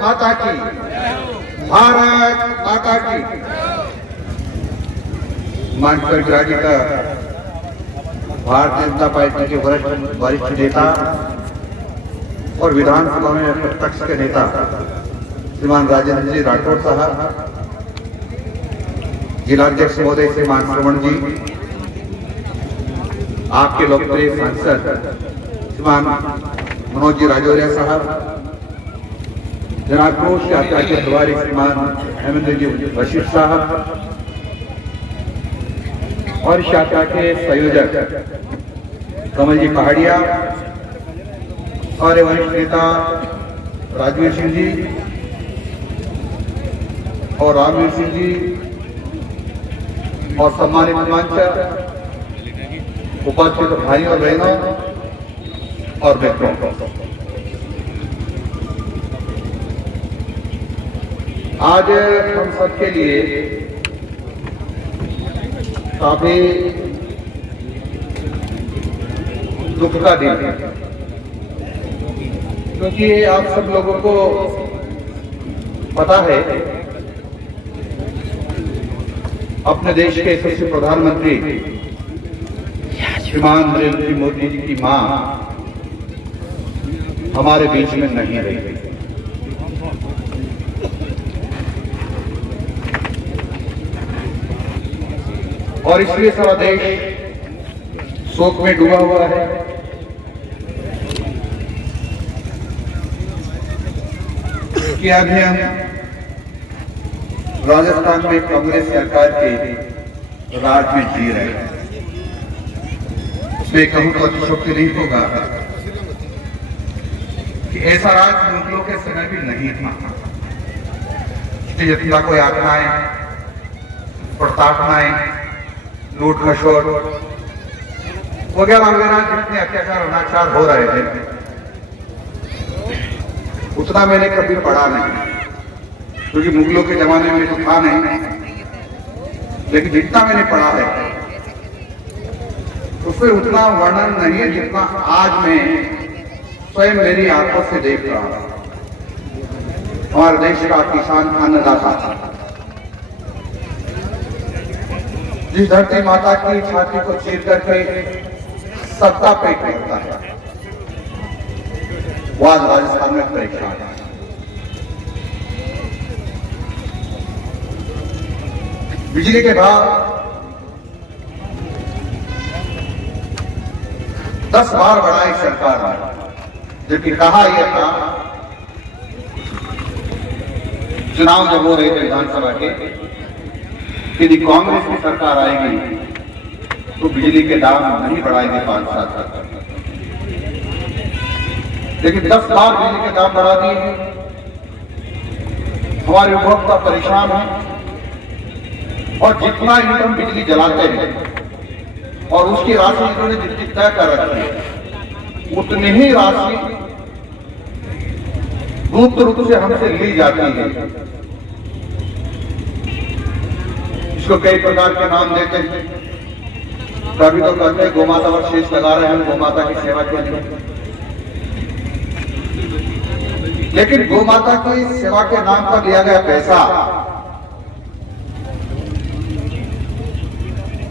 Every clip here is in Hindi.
माता की, भारत माता की। मानकर जाति का भारतीय जनता पार्टी के वरिष्ठ नेता और विधानसभा में प्रतिपक्ष के नेता श्रीमान राजेंद्र जी राठौड़ साहब, जिलाध्यक्ष महोदय श्रीमान श्रवण जी, आपके लोकप्रिय सांसद श्रीमान मनोज जी राजौरिया साहब, जनाक्रोश शाखा के प्रभारी श्रीमान हेमेंद्र जी वशिष्ठ साहब और शाखा के संयोजक कमल जी पहाड़िया और वरिष्ठ नेता राजवीर सिंह जी और रामवीर सिंह जी और सम्मानित मंच, उपस्थित भाई और बहनों और मित्रों, आज हम सबके लिए काफी दुख का दिन है, क्योंकि आप सब लोगों को पता है अपने देश के यशस्वी प्रधानमंत्री श्रीमान नरेंद्र मोदी जी की मां हमारे बीच में नहीं रही। और इसलिए सारा देश शोक में डूबा हुआ है। कि अभी हम राजस्थान में कांग्रेस सरकार के राज में जी रहे हैं। उसमें कहूं तो अतिशोक्ति नहीं होगा कि ऐसा राज मुगलों के समय भी नहीं था। जितना कोई आत्माएं, प्रताड़नाएं, लूट खसोट वगैरह वगैरह जितने अत्याचार अनाचार हो रहे थे, उतना मैंने कभी पढ़ा नहीं, क्योंकि मुगलों के जमाने में तो था नहीं, लेकिन जितना मैंने पढ़ा है उसमें उतना वर्णन नहीं है जितना आज मैं स्वयं मेरी आंखों से देख रहा हूं। हमारे देश का किसान अन्नदाता जिस धरती माता की छाती को चीर करके सत्ता पे करता है, वो आज राजस्थान में परेशान है। बिजली के भाव 10 बार बढ़ाई सरकार ने, जबकि कहा यह था चुनाव जब हो रहे थे विधानसभा के, यदि कांग्रेस की सरकार आएगी तो बिजली के दाम नहीं बढ़ाएंगे 5 साल तक, लेकिन 10 बार बिजली के दाम बढ़ा दिए। हमारे उपभोक्ता परेशान हैं और जितना यूनिट बिजली जलाते हैं और उसकी राशि इन्होंने जितनी तय कर रखी है, उतनी ही राशि गुप्त रूप से हमसे ली जाती है। इसको कई प्रकार के नाम देते हैं। कभी तो कहते हैं गोमाता पर शेष लगा रहे हैं गोमाता की सेवा के लिए, लेकिन गोमाता की सेवा के नाम पर लिया गया पैसा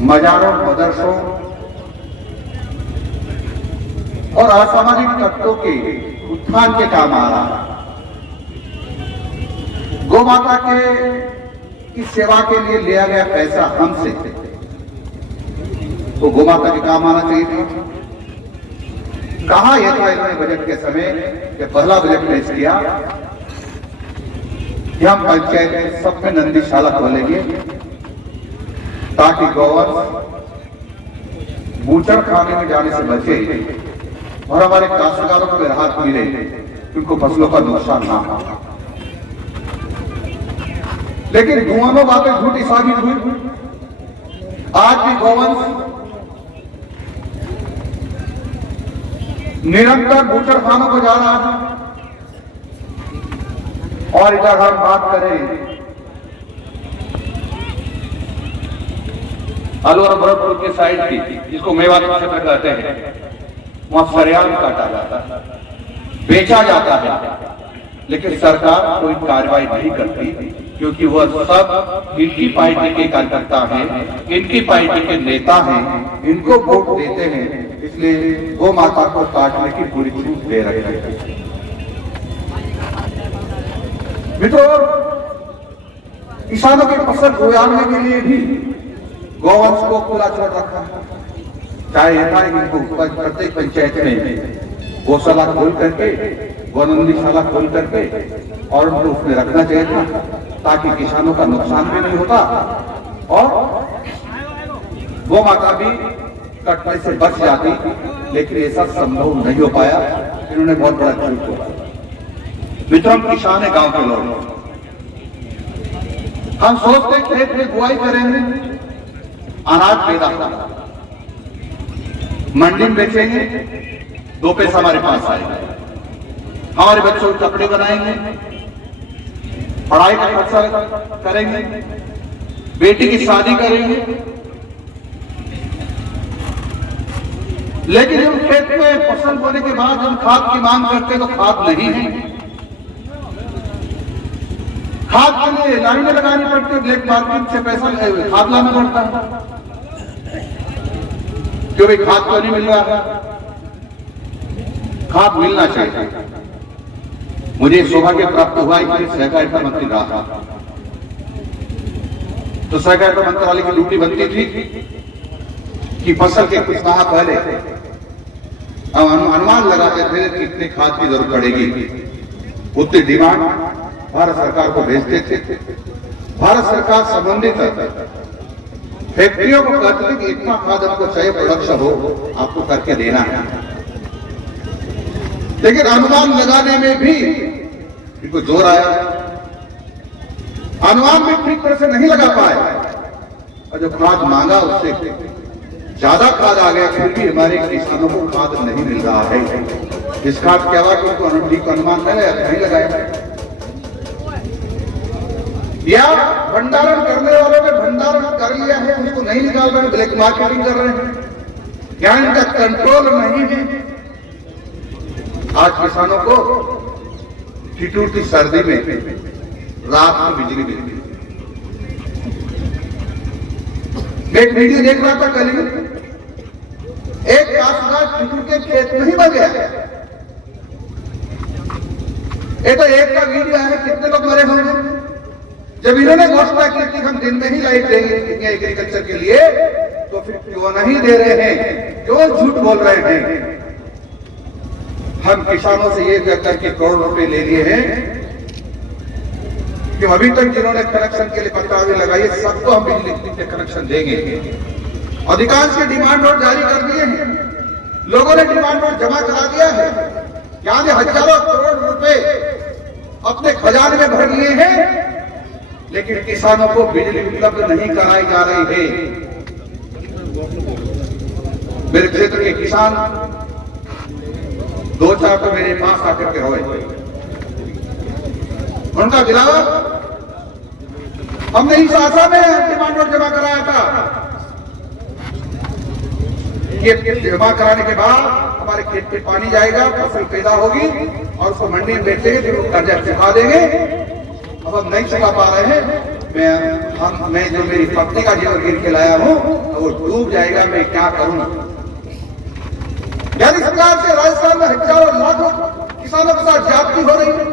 मजारों, मदरसों और असामाजिक तत्वों के उत्थान के काम आ रहा है। गोमाता के की सेवा के लिए लिया गया पैसा हमसे तो गोमाता के काम आना चाहिए था। कहा यह था इन्होंने बजट के समय कि पहला बजट पेश किया कि हम पंचायत सब में नंदीशाला खोलेंगे ताकि गौवंश बूचड़ खाने में जाने से बचे और हमारे काश्तकारों को राहत मिले, उनको फसलों का नुकसान ना हो। लेकिन दोनों बातें झूठी साबित हुई। आज भी गौवंश निरंतर बूचड़ खानों को जा रहा है। और इधर हम बात करें अलवर भरतपुर के साइड की, जिसको मेवात क्षेत्र कहते हैं, वहां सरेआम काटा जाता है, बेचा जाता है। लेकिन सरकार कोई कार्रवाई नहीं करती, क्योंकि वह सब इनकी पार्टी के कार्यकर्ता हैं, इनकी पार्टी के नेता हैं, इनको वोट देते हैं, इसलिए गौ माता को काटने की पूरी छूट दे रहे हैं। मित्रों, किसानों की फसल उगाने के लिए भी गौवंश को खुला छोड़ रखा है। चाहे यथा इनको प्रत्येक पंचायत में गौशाला खोल करके, वनोन्नतिशाला खोल करके और उनको उसमें रखना चाहिए था, ताकि किसानों का नुकसान भी नहीं होता और गौ माता भी कटने से बच जाती। लेकिन ये सब संभव नहीं हो पाया, इन्होंने बहुत बड़ा झूठ बोला। मित्रों, किसान है गांव के लोग, हम सोचते खेत में बुआई करेंगे, अनाज पैदा होगा, मंडी में बेचेंगे, 2 पैसा हमारे पास आएगा, हमारे बच्चों को कपड़े बनाएंगे, पढ़ाई का खर्चा करेंगे, बेटी की शादी करेंगे। लेकिन जब खेत में फसल बोने के बाद हम खाद की मांग करते तो खाद नहीं है, खाद के लिए लाइनें लगानी पड़ती है, ब्लैक मार्केट से पैसा खाद लाना पड़ता है, क्यों भाई खाद तो नहीं मिल रहा है, खाद मिलना चाहिए। मुझे सौभाग्य प्राप्त हुआ है कि सहकारिता मंत्री रहा, तो सहकारिता मंत्रालय की ड्यूटी बनती थी कि फसल के कुछ माह पहले अनुमान लगाते थे कि कितनी खाद की जरूरत पड़ेगी, उतनी डिमांड भारत सरकार को भेजते थे। भारत सरकार संबंधित फैक्ट्रियों को कहती थी कि इतना खाद हमको चाहिए, प्रोडक्शन हो, आपको करके देना है। लेकिन अनुमान लगाने में भी इनको जोर आया, अनुमान भी ठीक तरह से नहीं लगा पाए और जो खाद मांगा उससे ज्यादा खाद आ गया, फिर भी हमारे किसानों को खाद नहीं मिल रहा है। इस खाद क्या हुआ कि उनको ठीक अनुमान नहीं लगाया, या भंडारण करने वालों ने भंडारण कर लिया है, उनको नहीं निकाल रहे हैं, ब्लैक मार्केटिंग कर रहे हैं, क्या इनका कंट्रोल नहीं है। आज किसानों को ठिठुरती सर्दी में रात में बिजली मिलती। मैं एक वीडियो देख रहा था कल, एक काश्तकार ठिठुर के खेत में ही बच गया। ये तो एक का वीडियो है, कितने लोग मरे होंगे। जब इन्होंने घोषणा की कि हम दिन में ही लाइट देंगे एग्रीकल्चर के लिए, तो फिर क्यों नहीं दे रहे हैं, क्यों झूठ बोल रहे हैं। हम किसानों से ये कहकर के करोड़ रुपए ले लिए हैं कि अभी तक जिन्होंने कनेक्शन के लिए पत्रावली लगाई सबको हम बिजली के कनेक्शन देंगे। अधिकांश के डिमांड नोट जारी कर दिए हैं, लोगों ने डिमांड नोट जमा करा दिया है, यानी हजारों करोड़ रुपए अपने खजाने में भर लिए हैं, लेकिन किसानों को बिजली उपलब्ध नहीं कराई जा रही है। मेरे क्षेत्र के किसान 2-4 तो मेरे पास आकर के रोए, उनका गिलावा हमने इस आशा में डिमांड नोट जमा कराया था कि जमा कराने के बाद हमारे खेत पे पानी जाएगा, फसल पैदा होगी और उसको मंडी में बेचेंगे, फिर कर्जा चुका देंगे। अब हम नहीं चुका पा रहे हैं, मैं जो मेरी पत्नी का जीवन गिर के लाया हूं वो डूब जाएगा, मैं क्या करूं। यानी सरकार से राजस्थान में हजारों लाखों किसानों के साथ ज्यादती हो रही है।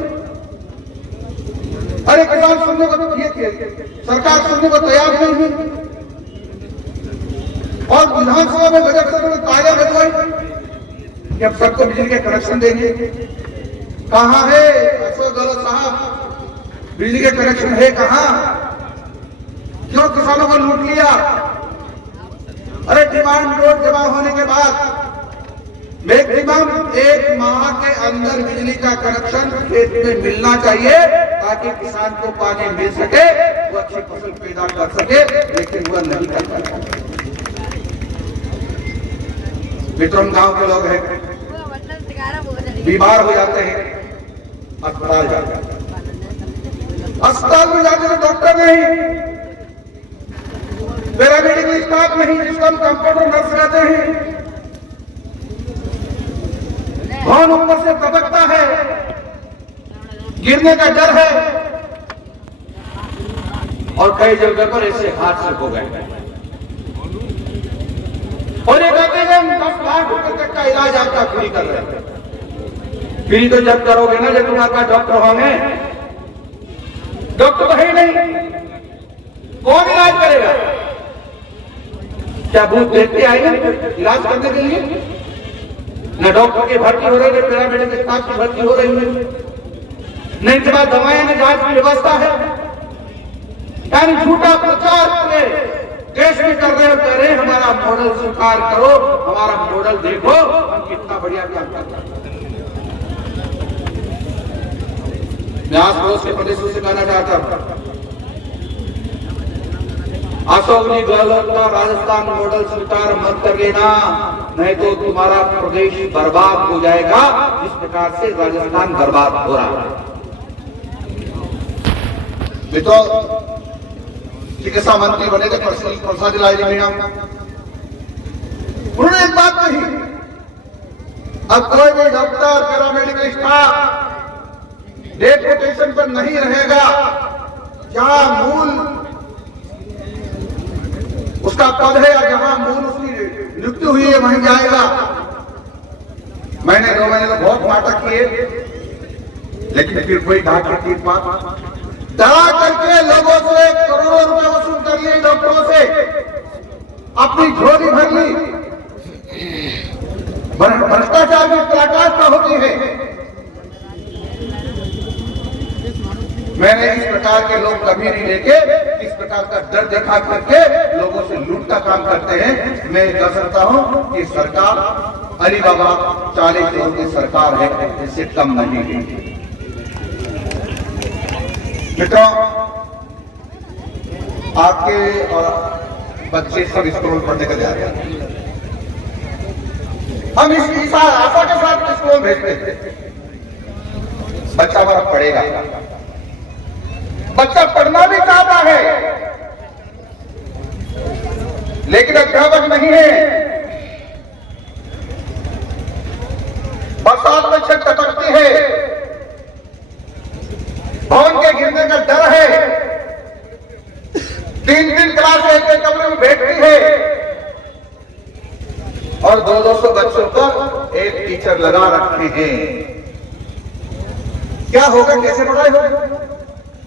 अरे किसान सुनने को सरकार सुनने को तैयार नहीं है, और विधानसभा में बजट सत्र में कायदा बजवाई कि अब सबको बिजली के कनेक्शन देंगे। कहां है अशोक गहलोत साहब, बिजली के कनेक्शन है कहां? क्यों किसानों को लूट लिया? अरे डिमांड नोट जमा होने के बाद मैक्सिमम 1 माह के अंदर बिजली का कनेक्शन खेत में मिलना चाहिए, ताकि किसान को पानी मिल सके, वो अच्छी फसल पैदा कर सके, लेकिन वह नहीं कर पाता। मित्रों, गांव के लोग हैं, बीमार हो जाते हैं, अस्पताल जाते हैं, अस्पताल में जाते तो डॉक्टर नहीं, पैरामेडिकल स्टाफ नहीं, जिसको हम कंपाउंडर नर्स कहते हैं, कौन ऊपर से दबकता है, गिरने का डर है और कई जगह पर ऐसे हादसे हो गए और ये कहते हैं हम 10 लाख रुपए तक का इलाज आपका फ्री कर रहे हैं। फ्री तो जब करोगे ना जब तुम्हारे पास डॉक्टर होंगे, डॉक्टर तो है ही नहीं, कौन इलाज करेगा? क्या भूत देखते आएंगे इलाज करने के लिए? न डॉक्टर की भर्ती हो रही है, पैरामेडिकल स्टाफ की भर्ती हो रही है, नहीं इनके बाद दवाएं न जांच की व्यवस्था है। यानी झूठा प्रचार पूरे देश में कर रहे हो, कह रहे हमारा मॉडल स्वीकार करो, हमारा मॉडल देखो, हम कितना बढ़िया काम करते हैं। मैं आस पड़ोस के प्रदेशों से कहना चाहता हूं, अशोक जी गहलोत का राजस्थान मॉडल स्वीकार मत कर लेना, नहीं तो तुम्हारा प्रदेश बर्बाद हो जाएगा, जिस प्रकार से राजस्थान बर्बाद हो रहा है। तो चिकित्सा मंत्री बने थे प्रसाद लाल मीणा, उन्होंने एक बात कही, अब कोई भी डॉक्टर पैरामेडिकल स्टाफ डेपुटेशन पर नहीं रहेगा, जहां मूल उसका पद है या जहां मूल उसकी नियुक्ति हुई है वहीं जाएगा। मैंने 2 महीने में बहुत नाटक किए, लेकिन फिर कोई ढाके की बात डरा करके लोगों से करोड़ों रुपए वसूल कर लिए, डॉक्टरों से अपनी झोली भर ली। भ्रष्टाचार की पराकाष्ठा होती है। मैंने इस प्रकार के लोग कभी नहीं देखे, इस प्रकार का डर दिखा करके लोगों से लूट का काम करते हैं। मैं कह सकता हूं कि सरकार अली बाबा 40 करोड़ की सरकार है, इससे कम नहीं है। मित्रों, आपके और बच्चे सब स्कूल पढ़ने के जा रहे हैं, हम इस आशा के साथ स्कूल भेजते हैं बच्चा हमारा पढ़ेगा। बच्चा पढ़ना भी चाहता है, लेकिन अध्यापक नहीं है। बरसात में छत टपकती है, भवन के गिरने का डर है, 3 क्लास एक कमरे में बैठती है और 200 बच्चों पर एक टीचर लगा रखे हैं। क्या होगा, कैसे पढ़ाई होगी?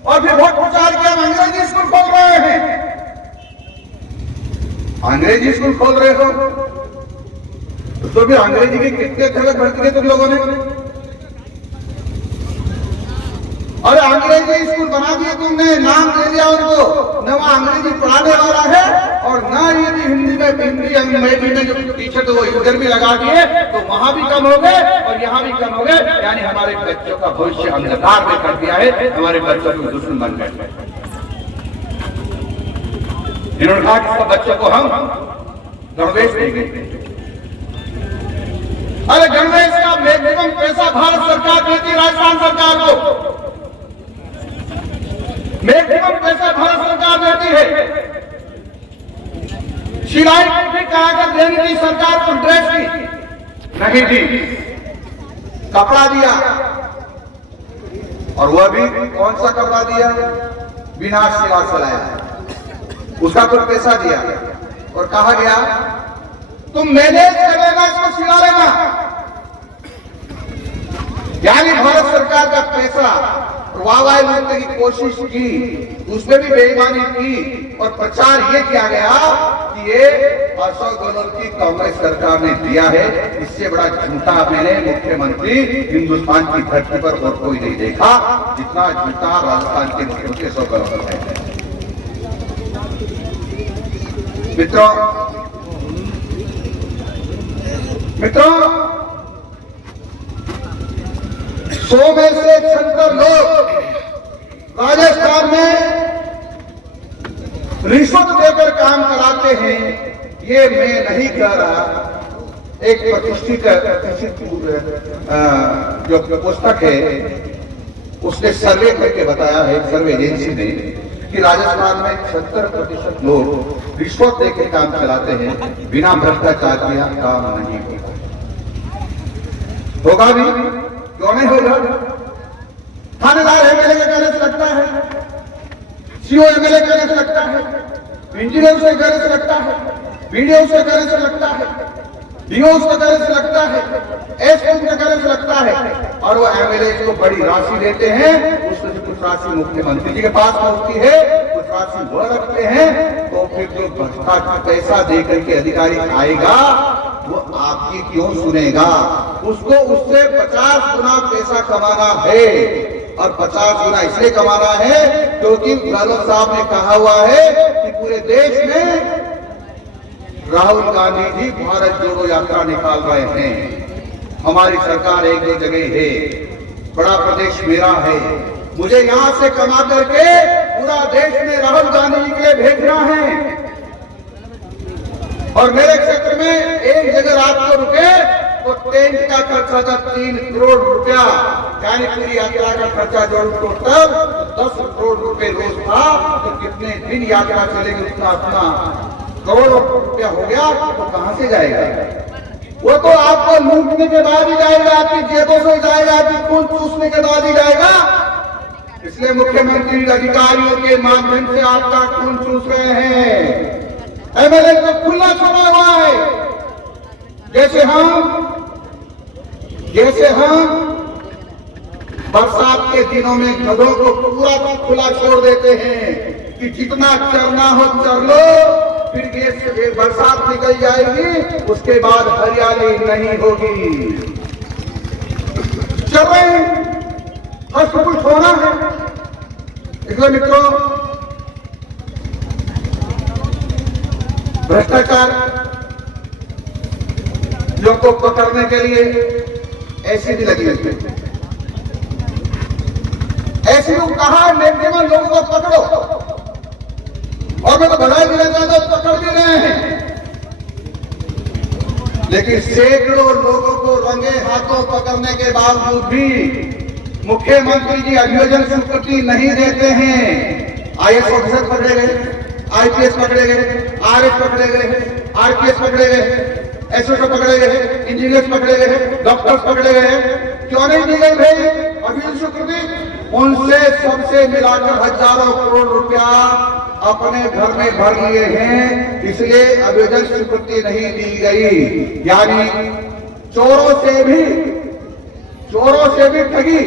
और फिर बहुत प्रचार किया, अंग्रेजी स्कूल खोल रहे हैं। अंग्रेजी स्कूल खोल रहे हो तो फिर अंग्रेजी के कितने झलक भरती है तुम लोगों ने? और अंग्रेजी स्कूल बना दिए तुमने, नाम दे दिया उनको, न वहां अंग्रेजी पढ़ाने वाला है और न यदि हिंदी में अंग्रेजी में जो टीचर तो वो इधर भी लगा दिए, तो वहां भी कम हो गए और यहाँ भी कम हो गए। यानी हमारे बच्चों का भविष्य अंधकार में कर दिया है, हमारे बच्चों को दुश्मन बन गए। इन्होंने कहा कि सब बच्चों को हम गणवेश देंगे। अरे गणवेश का मैक्सिमम पैसा भारत सरकार देती, राजस्थान सरकार को मैक्सिमम पैसा भारत सरकार देती है। सिलाई भी कहा कर देनी थी सरकार को, ड्रेस की नहीं दी, कपड़ा दिया, और वह भी कौन सा कपड़ा दिया? बिना सिला सिलाया, उसका कुछ पैसा दिया और कहा गया तुम मैनेज करेगा, इसको सिला लेगा। यानी भारत सरकार का पैसा वाहवाही लूटने की कोशिश की, उसमें भी बेईमानी की और प्रचार ये किया गया कि ये अशोक गहलोत की कांग्रेस सरकार ने दिया है। इससे बड़ा झूठा मैंने मुख्यमंत्री हिंदुस्तान की धरती पर और कोई नहीं देखा, जितना झूठा राजस्थान के मुख्यमंत्री अशोक गहलोत है। मित्रों 100 में से 76 लोग राजस्थान में रिश्वत देकर काम कराते हैं। ये मैं नहीं कह रहा, एक प्रतिष्ठित जो पुस्तक है उसने सर्वे करके बताया है, सर्वे एजेंसी ने, कि राजस्थान में 76% लोग रिश्वत देकर काम चलाते हैं, बिना भ्रष्टाचार किया काम नहीं होगा भी, क्यों नहीं होगा? थानेदार एमएलए के कहने से लगता है, सीओ एमएलए कहने से लगता है, इंजीनियर से कहने से लगता है, बीडीओ से कहने से लगता है, डीओ से कहने से लगता है, एसपी से कहने से लगता है, और वो एमएलए को बड़ी राशि देते हैं। उसमें से कुछ राशि मुख्यमंत्री जी के पास पहुंचती है, कुछ राशि वो रखते हैं। तो फिर जो बचता पैसा दे करके अधिकारी आएगा वो आपकी क्यों सुनेगा? उसको उससे 50 गुना पैसा कमाना है, और 50 गुना इसलिए कमाना है क्योंकि गहलोत साहब ने कहा हुआ है कि पूरे देश में राहुल गांधी जी भारत जोड़ो यात्रा निकाल रहे हैं। हमारी सरकार एक दो जगह है, बड़ा प्रदेश मेरा है, मुझे यहां से कमा करके पूरा देश में राहुल गांधी जी के लिए भेजना है। और मेरे क्षेत्र में एक जगह रात को रुके तो टेंट का खर्चा था 3 करोड़ रुपया, यानी पूरी यात्रा का खर्चा जोड़ टोटल 10 करोड़ रुपए रोज था। तो कितने दिन यात्रा चलेगी, उतना अपना करोड़ों रुपया हो गया। तो कहां से जाएगा? वो तो आपको लूटने के बाद ही जाएगा, आपकी जेबों से जाएगा, आपकी खून चूसने के बाद ही जाएगा। इसलिए मुख्यमंत्री अधिकारियों के माध्यम से आपका खून चूस रहे हैं। एमएलए को खुला छोड़ा हुआ है। जैसे हम बरसात के दिनों में गधों को पूरा खुला छोड़ देते हैं कि जितना चरना हो चर लो, फिर ये बरसात निकल जाएगी, उसके बाद हरियाली नहीं होगी। चल रहे हैं, बस कुछ होना है। इसलिए मित्रों, भ्रष्टाचार लोग को पकड़ने के लिए ऐसी भी लगी हुई है। ऐसी लोग कहा नेकलेमन लोगों को पकड़ो, और मैं तो बधाई देना चाहता हूं, पकड़ भी रहे हैं। लेकिन सैकड़ों लोगों को रंगे हाथों पकड़ने के बावजूद भी मुख्यमंत्री जी अभियोजन स्वीकृति नहीं देते हैं। आईएएस ऑफिसर पकड़े गए, आईपीएस पकड़े गए, आरएस पकड़े गए, आरपीएस पकड़े गए, एसओ पकड़े गए, इंजीनियर पकड़े गए, डॉक्टर्स पकड़े गए। क्यों नहीं दी गई भाई अभियोजन स्वीकृति? उनसे सबसे मिलाकर हजारों करोड़ रुपया अपने घर में भर लिए हैं, इसलिए अभियोजन स्वीकृति नहीं दी गई। यानी चोरों से भी ठगी,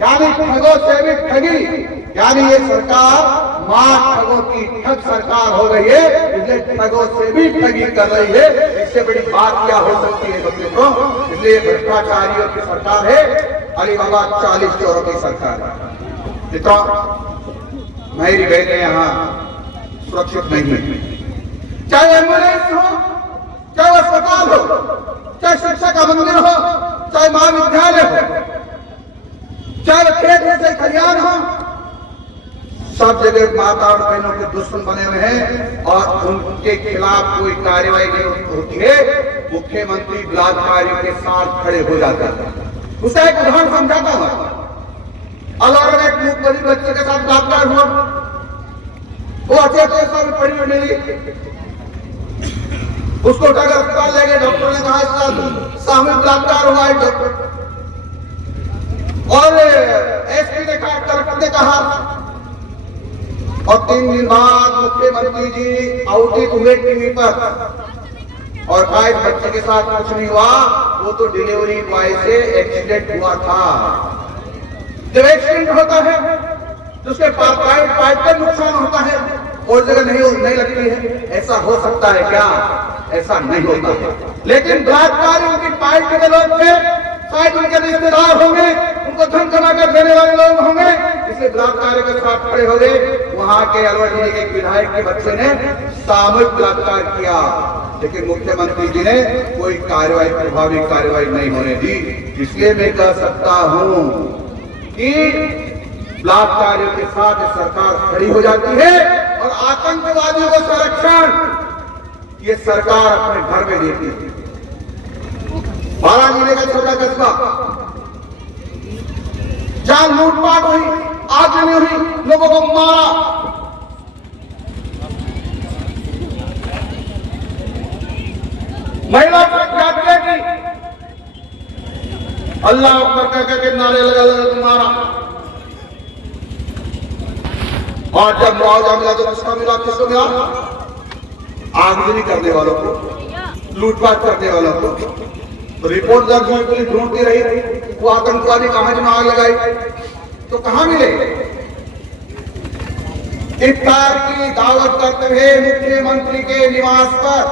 यानी ठगों से भी ठगी। यानी ये सरकार मां ठगों की ठग सरकार हो गई है, इसलिए ठगों से भी ठगी कर रही है। इससे बड़ी बात क्या हो सकती है बच्चों को? इसलिए भ्रष्टाचारियों की सरकार है, अली बाबा 40 चोरों की सरकार है। तो मेरी बहनें यहाँ सुरक्षित नहीं है। चाहे एम्बुलेंस हो, चाहे अस्पताल हो, चाहे शिक्षा का मंदिर हो, चाहे महाविद्यालय हो, चाहे खेत जैसे खलियान हो, सब जगह माता और बहनों के दुश्मन बने हुए हैं और उनके खिलाफ कोई कार्रवाई नहीं होती है। मुख्यमंत्री बलात्कारियों के साथ खड़े हो जाता है। उसका एक उदाहरण समझाता हूं। अलवर में एक गरीब बच्चे के साथ बलात्कार हुआ। वो अच्छे साल पड़ी हुई नहीं, उसको उठाकर अस्पताल ले गए। डॉक्टर ने कहा इसका सामूहिक बलात्कार हुआ है डॉक्टर, और एसपी ने कहा। और 3 दिन बाद मुख्यमंत्री जी आउटिंग हुए टीवी पर और कहा बच्चे के साथ कुछ नहीं हुआ, वो तो डिलीवरी बॉय से एक्सीडेंट हुआ था। जब एक्सीडेंट होता है तो उसके पाइप का नुकसान होता है और जगह नहीं लगती है। ऐसा हो सकता है क्या? ऐसा नहीं होता है। लेकिन बलात्कारी उनकी पाइप के लोग थे, शायद उनके रिश्तेदार होंगे, उनको धन कमा कर देने वाले लोग होंगे, इसलिए बलात्कारी के साथ खड़े हो गए। वहां के अलवर जिले के एक विधायक के बच्चे ने सामूहिक बलात्कार किया, लेकिन मुख्यमंत्री जी ने कोई कार्रवाई, प्रभावी कार्रवाई नहीं होने दी। इसलिए मैं कह सकता हूं कि बलात्कारियों के साथ सरकार खड़ी हो जाती है और आतंकवादियों को संरक्षण ये सरकार अपने घर में देती है। 12 जिले का छोटा कस्बा, जहां लूटपाट हुई, आगजनी हुई, लोगों को मारा, महिला पर हत्या की, अल्लाह अकबर कह के नारे लगा मारा, और जब मुआवजा मिला तो किसको मिला? किसको मिला? आगजनी करने वालों को, लूटपाट करने वालों को। तो रिपोर्ट दर्ज हुई, पुलिस ढूंढती रही, वो आतंकवादी कहां में आग लगाई तो कहां मिले? इफ्तार की दावत करते हुए मुख्यमंत्री के निवास पर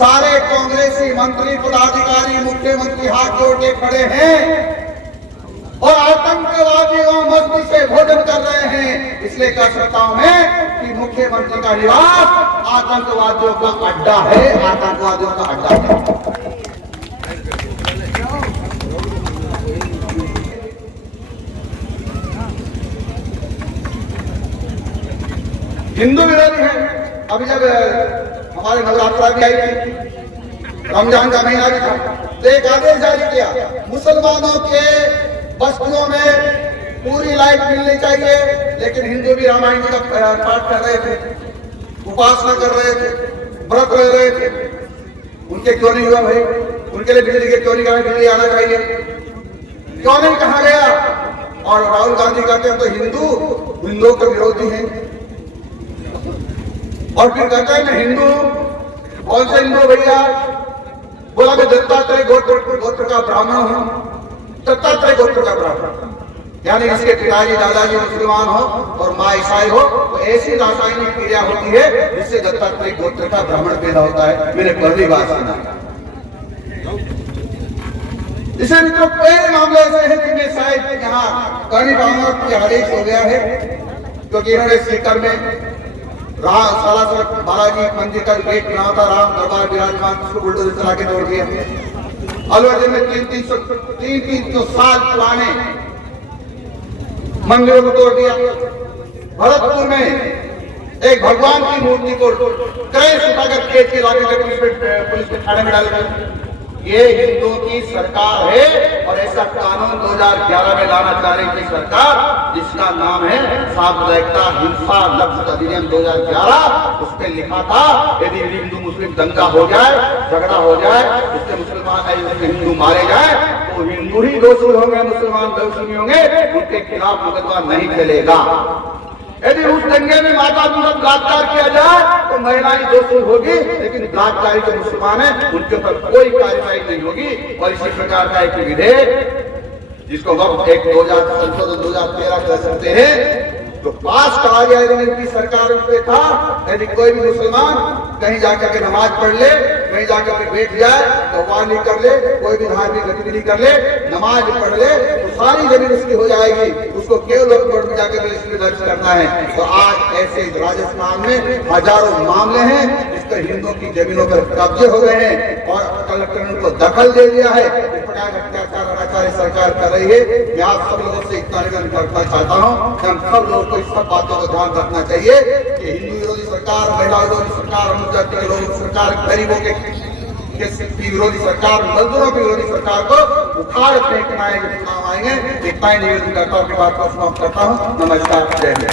सारे कांग्रेसी मंत्री पदाधिकारी मुख्यमंत्री हाथ जोड़ के खड़े हैं और आतंकवादियों मस्ती से भोजन कर रहे हैं। इसलिए कह सकता हूं मैं कि मुख्यमंत्री का निवास आतंकवादियों का अड्डा है, आतंकवादियों का अड्डा है। हिंदू विरोधी है। अभी जब हमारे नवरात्रा भी आई थी, रमजान का महीना भी था, तो एक आदेश जारी किया, मुसलमानों के बस्तियों में पूरी लाइट मिलनी चाहिए, लेकिन हिंदू भी रामायण जी का पाठ कर रहे थे, उपासना कर रहे थे, व्रत रह रहे थे। उनके क्यों नहीं हुआ भाई? उनके लिए बिजली के क्यों नहीं कहा? बिजली आना चाहिए, क्यों नहीं कहा गया? और राहुल गांधी कहते हैं तो हिंदुओं के विरोधी हैं, और फिर कहता है मैं हिंदू हूं। कौन से हिंदू भैया? बोला मैं दत्तात्रेय गोत्र का ब्राह्मण हूं। दत्तात्रेय गोत्र का ब्राह्मण यानी इसके पिताजी दादाजी मुसलमान हो और माँ ईसाई हो, तो ऐसी रासायनिक क्रिया होती है जिससे दत्तात्रेय गोत्र का ब्राह्मण पैदा होता है। मैंने पहली बात सुना। इसे भी तो कई मामले ऐसे हैं जिनमें शायद यहाँ करनी पाऊंगा कि आदेश हो गया है, क्योंकि इन्होंने सीकर में सालासर बालाजी मंदिर का गेट बना था, राम दरबार विराजमान, उसको बुलडोजर चला के तोड़ दिया। अलवर में 300 साल पुराने मंदिरों को तोड़ दिया। भरतपुर में एक भगवान की मूर्ति को क्रैश उठाकर खेत के लाके पुलिस के थाने में डाल दिया। ये हिंदुओं की सरकार है और ऐसा कानून 2011 में लाना चाह रही थी सरकार, जिसका नाम है सांप्रदायिकता हिंसा लक्षित अधिनियम 2011। उस पर लिखा था यदि हिंदू मुस्लिम दंगा हो जाए, झगड़ा हो जाए, उससे मुसलमान हिंदू मारे जाए तो हिंदू ही दोषी होंगे, मुसलमान दोषी नहीं होंगे, उनके खिलाफ मुकदमा नहीं चलेगा। यदि उस दंगे में माता दूध बलात्कार किया जाए तो महिलाएं दोषी होगी, लेकिन बलात्कारी जो मुसलमान है उनके ऊपर कोई कार्रवाई नहीं होगी। और इसी प्रकार का एक विधेयक जिसको वक्त एक 2013 कह सकते हैं, तो पास करा गया इनकी सरकार पे था। यदि कोई भी मुसलमान कहीं जाकर के नमाज पढ़ ले, कहीं जाकर के बैठ जाए, तौबानी कर ले, कोई भी धार्मिक गतिविधि कर ले, नमाज पढ़ ले, तो सारी जमीन उसकी हो जाएगी। उसको केवल कोर्ट में जाकर रजिस्ट्री दर्ज करना है। तो आज ऐसे राजस्थान में हजारों मामले हैं जिस पर हिंदुओं की जमीनों पर कब्जे हो गए हैं और कलेक्टर ने उनको दखल दे दिया है। इस प्रकार अत्याचार अनाचारी सरकार कर रही है। मैं आप सब लोगों से इतना निवेदन करना चाहता हूँ कि हम सब लोगों को इस सब बातों को ध्यान रखना चाहिए कि हिंदू विरोधी सरकार, महिला विरोधी सरकार, अनुसूचित विरोधी सरकार, गरीबों के विरोधी सरकार, मजदूरों की विरोधी सरकार को उखाड़ फेंकना है, चुनाव आएंगे। इतना ही निवेदन करता हूँ, बात को समाप्त करता हूँ। नमस्कार, जय हिंद।